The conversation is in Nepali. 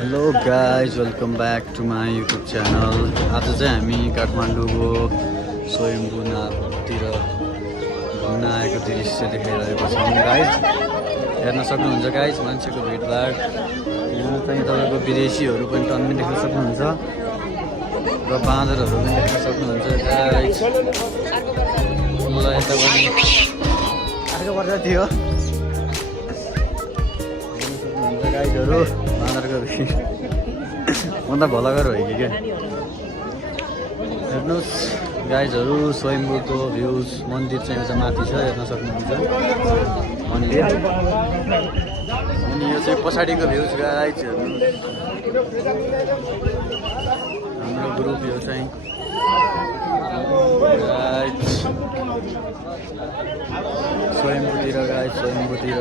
Hello guys welcome back to my YouTube channel. आज चाहिँ हामी काठमाडौँको स्वयम्भूनाथतिर घुम्न आएको दृश्य देखाइरहेको छौँ गाइज। हेर्न सक्नुहुन्छ गाइज मान्छेको भिडभाड। यहाँ चाहिँ तपाईँको विदेशीहरू पनि टन्नै देख्न सक्नुहुन्छ र बाँदरहरू पनि देख्न सक्नुहुन्छ गाइज। ल यता पनि अर्को पर्दा थियो गाइजहरू बाँदरको भिड भन्दा भलगर हो कि क्या। हेर्नुहोस् गाइजहरू स्वयम्भूको भ्युज मन्दिर चाहिँ एउटा माथि छ हेर्न सक्नुहुन्छ मन्दिर। अनि यो चाहिँ पछाडिको भ्युज गाइज हेर्नुहोस्। हाम्रो ग्रुप यो चाहिँ गाइज स्वयम्भूतिर गाइज स्वयम्भूतिर